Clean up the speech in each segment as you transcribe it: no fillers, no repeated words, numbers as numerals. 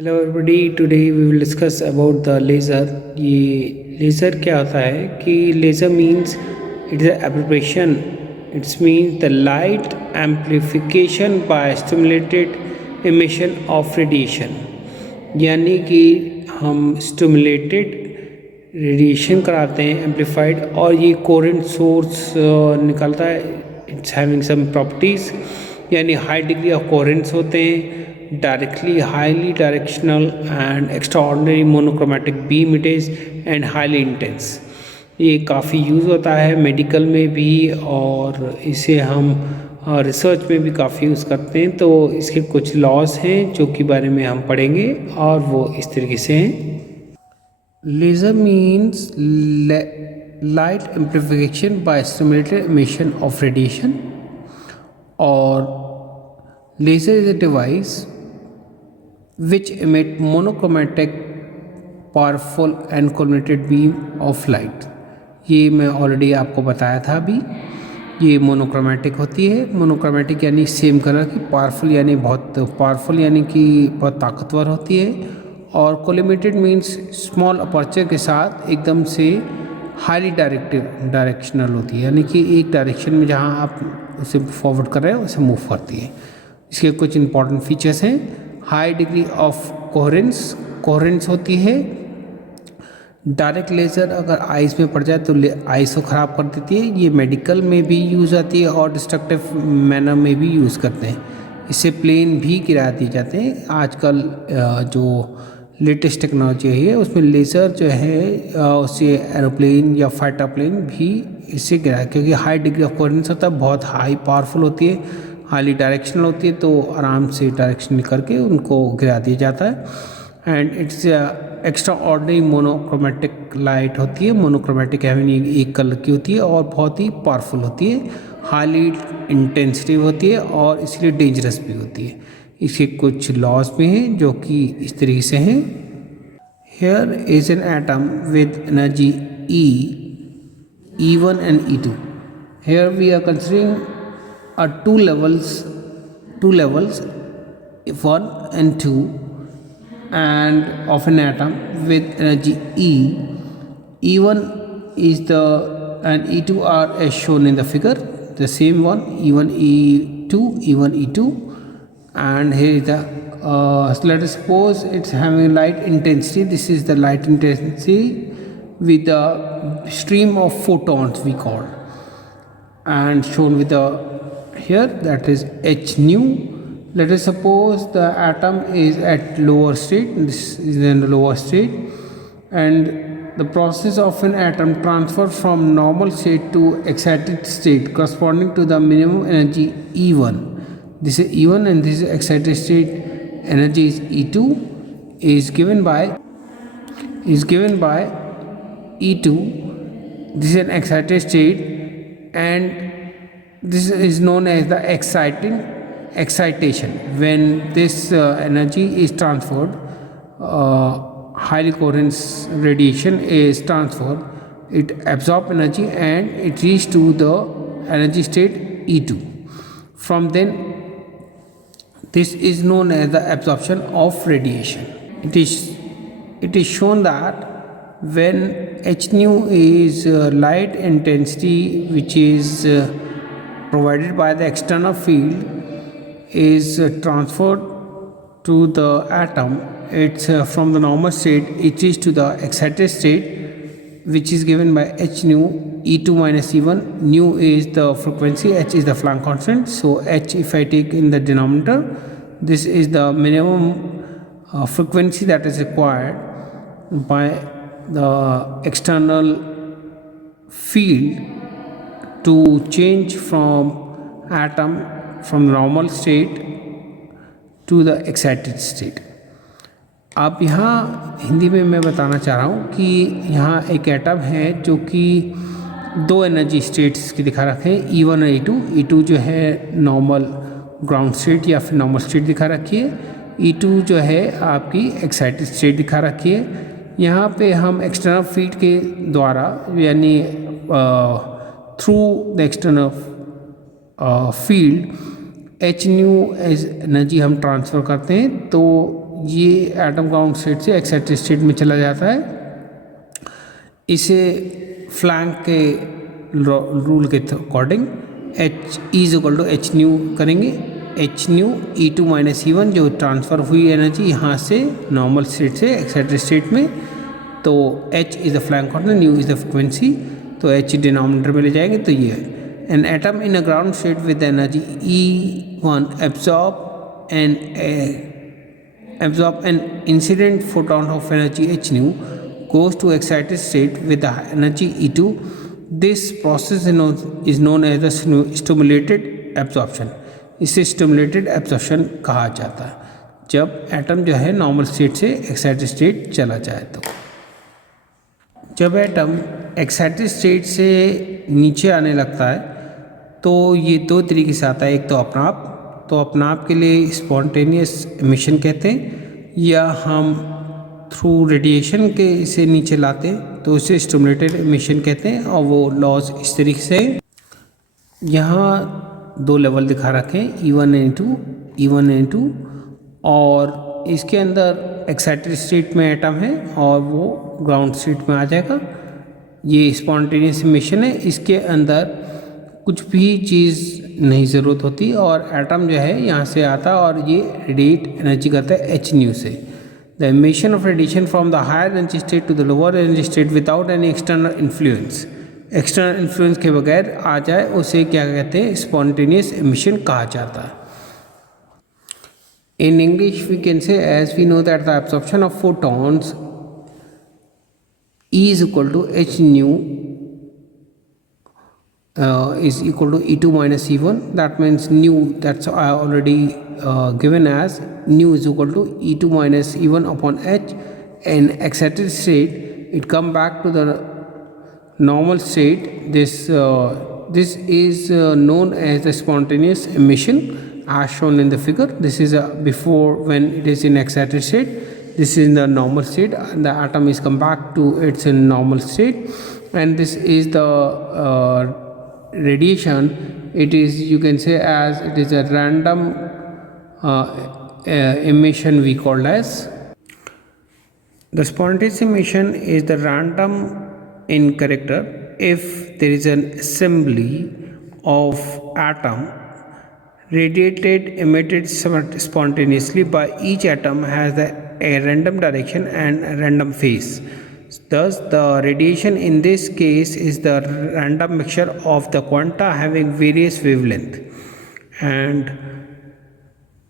Hello everybody, today we will discuss about the laser. ये laser क्या होता है कि laser means it is abbreviation. It's means the light amplification by stimulated emission of radiation. यानी कि हम stimulated radiation कराते हैं एम्प्लीफाइड, और ये कोरेंट सोर्स निकलता है। इट्स हैविंग सम प्रॉपर्टीज़, यानी हाई डिग्री ऑफ कोरेंट्स होते हैं, directly highly directional and extraordinary monochromatic beam image and highly intense. ये काफ़ी यूज़ होता है मेडिकल में भी, और इसे हम रिसर्च में भी काफ़ी यूज़ करते हैं। तो इसके कुछ लॉस हैं जो कि बारे में हम पढ़ेंगे, और वो इस तरीके से हैं। Laser means light amplification by stimulated emission of radiation, और laser is a device which emit monochromatic powerful and collimated beam of light। ये मैं ऑलरेडी आपको बताया था अभी। ये मोनोक्रोमेटिक होती है। मोनोक्रोमेटिक यानी सेम कलर की, पावरफुल यानी बहुत पावरफुल यानी कि बहुत ताकतवर होती है, और कोलिमेटेड मीन्स स्मॉल अपर्चर के साथ एकदम से हाईली डायरेक्शनल होती है, यानी कि एक डायरेक्शन में जहाँ आप उसे फॉरवर्ड कर रहे हो उसे मूव करती है। इसके कुछ इंपॉर्टेंट फीचर्स हैं। हाई डिग्री ऑफ कोहेरेंस होती है। डायरेक्ट लेज़र अगर आइज़ में पड़ जाए तो आइज़ को ख़राब कर देती है। ये मेडिकल में भी यूज़ आती है और डिस्ट्रक्टिव मैनर में भी यूज़ करते हैं। इससे प्लेन भी गिरा दिए जाते हैं। आजकल जो लेटेस्ट टेक्नोलॉजी है उसमें लेज़र जो है उससे एरोप्लेन या फाइटर प्लेन भी इससे गिरा, क्योंकि हाई डिग्री ऑफ कोहेरेंस होता है, बहुत हाई पावरफुल होती है, हाईली डायरेक्शनल होती है, तो आराम से डायरेक्शन करके उनको गिरा दिया जाता है। And it's extra ordinary monochromatic light होती है। मोनोक्रोमेटिक यानी एक कलर की होती है और बहुत ही पावरफुल होती है, हाईली इंटेंसिटी होती है, और इसलिए डेंजरस भी होती है। इसके कुछ लॉज भी हैं जो कि इस तरीके से हैं। Here is an atom with energy E1 and E2। Here we are considering two levels 1 and 2 and of an atom with energy E1 is the and E2 are as shown in the figure, the same one, E1 E2 E1 E2. And here is the so let us suppose it's having light intensity. This is the light intensity with the stream of photons we call, and shown with the here, that is h nu. Let us suppose the atom is at lower state. This is in the lower state, and the process of an atom transfer from normal state to excited state corresponding to the minimum energy E1. This is E1 and this is excited state energy is E2, is given by E2. This is an excited state, and this is known as the excitation. When this energy is transferred, highly coherent radiation is transferred, it absorbs energy and it reaches to the energy state E2. From then, this is known as the absorption of radiation. It is shown that when h nu is light intensity which is provided by the external field is transferred to the atom, it's from the normal state it is to the excited state, which is given by h nu E2 minus E1. Nu is the frequency, h is the Planck constant. So h, if I take in the denominator, this is the minimum frequency that is required by the external field to change from atom from normal state to the excited state. अब यहाँ हिंदी में मैं बताना चाह रहा हूँ कि यहाँ एक एटम है जो कि दो एनर्जी स्टेट्स की दिखा रखे हैं, E1 और E2। E2 जो है नॉर्मल ग्राउंड स्टेट या फिर नॉर्मल स्टेट दिखा रखी है, E2 जो है आपकी एक्साइटेड स्टेट दिखा रखी है। यहाँ पे हम एक्सटर्नल फील्ड के द्वारा, यानी through the external field h nu as energy हम ट्रांसफ़र करते हैं। तो ये एटम ग्राउंड स्टेट से एक्साइटेड स्टेट में चला जाता है। इसे फ्लैंक के रूल के according H is equal to H nu करेंगे। H nu E2 minus E1 जो ट्रांसफ़र हुई एनर्जी यहाँ से नॉर्मल स्टेट से एक्साइटेड स्टेट में, तो H is the Planck quantity, nu is the frequency, तो H डिनोमिनेटर में ले जाएंगे तो ये है। An atom in a ground state with energy E1 absorb an incident photon of energy h nu, goes to excited state with the energy E2. This process is known as the stimulated absorption. इसे stimulated absorption कहा जाता है जब atom जो है normal state से excited state चला जाए। तो जब एटम एक्साइटेड स्टेट से नीचे आने लगता है तो ये दो तरीके से आता है। एक तो अपना आप, तो अपना आप के लिए स्पॉन्टेनियस एमिशन कहते हैं, या हम थ्रू रेडिएशन के इसे नीचे लाते हैं तो उसे स्टिमुलेटेड एमिशन कहते हैं। और वो लॉज इस तरीके से यहाँ दो लेवल दिखा रखे हैं, E1 and E2, और इसके अंदर एक्साइटेड स्टेट में एटम है और वो ग्राउंड स्टेट में आ जाएगा। ये स्पॉन्टेनियस एमिशन है, इसके अंदर कुछ भी चीज़ नहीं ज़रूरत होती और एटम जो है यहाँ से आता और ये रेडिएट एनर्जी करता है एच न्यू से। The emission of radiation from the higher energy state to the lower energy state without any external influence, external influence के बगैर आ जाए उसे क्या कहते हैं, स्पॉन्टेनियस एमिशन कहा जाता है। In English we can say, as we know that the absorption of photons E is equal to h nu is equal to E2 minus E1. That means nu, that's I already given as nu is equal to E2 minus E1 upon h. In excited state it come back to the normal state. This is known as the spontaneous emission as shown in the figure. This is before, when it is in excited state. This is in the normal state, and the atom is come back to its normal state, and this is the radiation. It is, you can say, as it is a random emission we call as. The spontaneous emission is the random in character if there is an assembly of atom radiated emitted spontaneously by each atom has a random direction and a random phase. Thus the radiation in this case is the random mixture of the quanta having various wavelength, and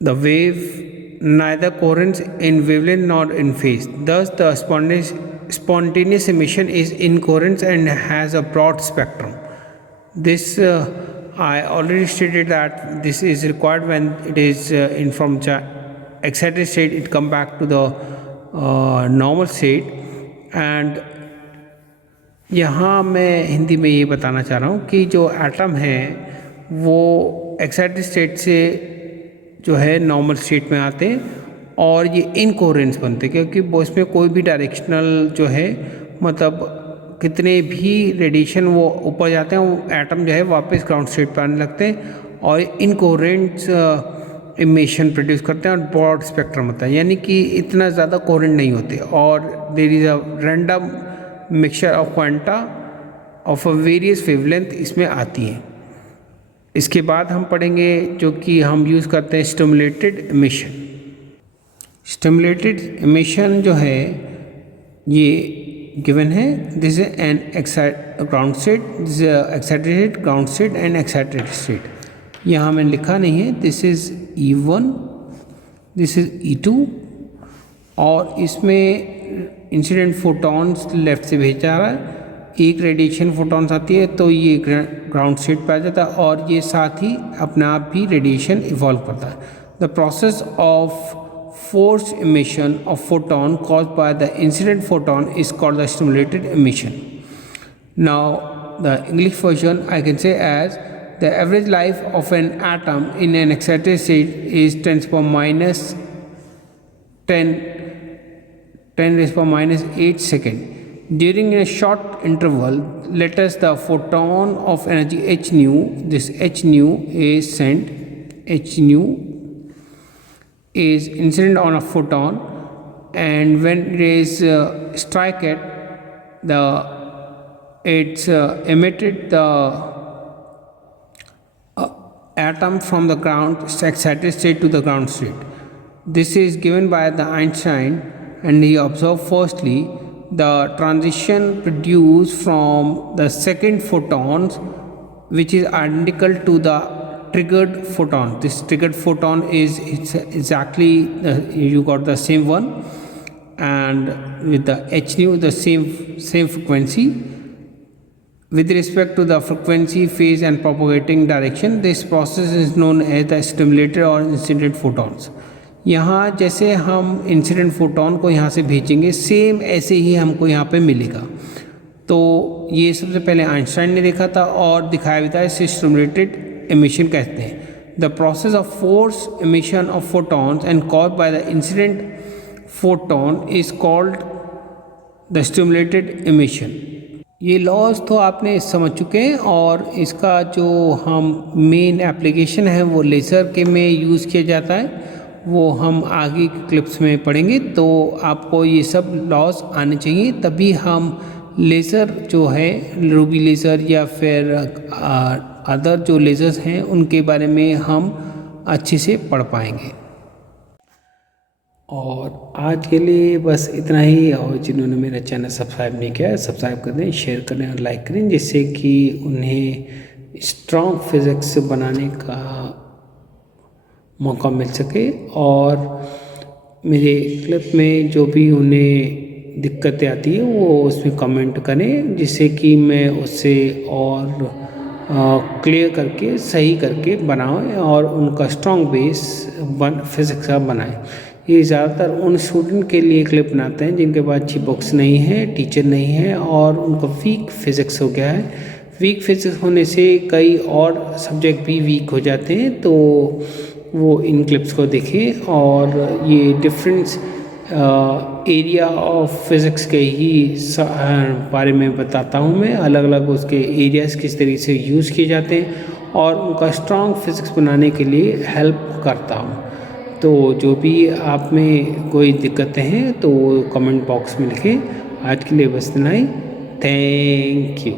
the wave neither coherent in wavelength nor in phase. Thus the spontaneous emission is incoherent and has a broad spectrum. This I already stated that this is required when it is in from excited state, it come back to the normal state. And यहाँ मैं हिंदी में ये बताना चाह रहा हूँ कि जो एटम है वो एक्साइटेड स्टेट से जो है नॉर्मल स्टेट में आते हैं और ये इनकोहेरेंस बनते हैं, क्योंकि वो इसमें कोई भी डायरेक्शनल जो है, मतलब कितने भी रेडिएशन वो ऊपर जाते हैं वो एटम जो है वापस ग्राउंड स्टेट पर आने लगते हैं और इनकोहेरेंट इमिशन प्रोड्यूस करते हैं और ब्रॉड स्पेक्ट्रम होता है, यानी कि इतना ज़्यादा कोहेरेंट नहीं होते और there is a random mixture of quanta of a various wavelength इसमें आती है। इसके बाद हम पढ़ेंगे जो कि हम यूज़ करते हैं स्टिमुलेटेड एमिशन। स्टिमुलेटेड एमिशन जो है ये गिवन है, this is an ground state, this is excited ground state and excited state. यहाँ मैंने लिखा नहीं है, this is E1, this is E2, और इसमें इंसिडेंट फोटॉन्स लेफ्ट से भेजा जा रहा है। एक रेडिएशन फोटॉन्स आती है तो ये ग्राउंड स्टेट पर आ जाता है और ये साथ ही अपने आप भी रेडिएशन इवॉल्व करता है। The process of forced emission of photon caused by the incident photon is called the stimulated emission. Now the English version I can say as the average life of an atom in an excited state is 10 to the minus 8 second. During a short interval, let us the photon of energy h nu, this h nu is sent, h nu is incident on a photon, and when it is strike it, it's emitted the atom from the ground excited state to the ground state. This is given by the Einstein, and he observed firstly the transition produced from the second photons, which is identical to the triggered photon. This triggered photon is exactly you got the same one, and with the h nu the same frequency. With respect to the frequency, phase and propagating direction, this process is known as the stimulated or incident photons. यहाँ जैसे हम incident photon को यहाँ से भेजेंगे, same ऐसे ही हमको यहाँ पे मिलेगा. तो ये सबसे पहले आइंस्टाइन ने देखा था और दिखाया भी था. इसे स्टिमुलेटेड एमिशन कहते हैं. The process of force emission of photons and caused by the incident photon is called the stimulated emission. ये लॉज तो आपने समझ चुके हैं, और इसका जो हम मेन एप्लीकेशन है वो लेज़र के में यूज़ किया जाता है, वो हम आगे क्लिप्स में पढ़ेंगे. तो आपको ये सब लॉज आने चाहिए, तभी हम लेज़र जो है रूबी लेज़र या फिर अदर जो लेज़र्स हैं उनके बारे में हम अच्छे से पढ़ पाएंगे. और आज के लिए बस इतना ही. और जिन्होंने मेरा चैनल सब्सक्राइब नहीं किया है, सब्सक्राइब कर दें, शेयर करें और लाइक करें, जिससे कि उन्हें स्ट्रॉन्ग फिज़िक्स बनाने का मौका मिल सके. और मेरे क्लिप में जो भी उन्हें दिक्कतें आती है वो उसमें कमेंट करें, जिससे कि मैं उससे और क्लियर करके सही करके बनाएं और उनका स्ट्रॉन्ग बेस फिज़िक्स का बनाएं. ये ज़्यादातर उन स्टूडेंट के लिए क्लिप बनाते हैं जिनके पास अच्छी बुक्स नहीं है, टीचर नहीं है, और उनका वीक फिज़िक्स हो गया है. वीक फिज़िक्स होने से कई और सब्जेक्ट भी वीक हो जाते हैं. तो वो इन क्लिप्स को देखें. और ये डिफरेंस एरिया ऑफ फिज़िक्स के ही बारे में बताता हूँ मैं. अलग अलग उसके एरियाज़ किस तरीके से यूज़ किए जाते हैं और उनका स्ट्रॉन्ग फिज़िक्स बनाने के लिए हेल्प करता हूँ. तो जो भी आप में कोई दिक्कतें हैं तो कमेंट बॉक्स में लिखें. आज के लिए बस इतना ही. Thank you.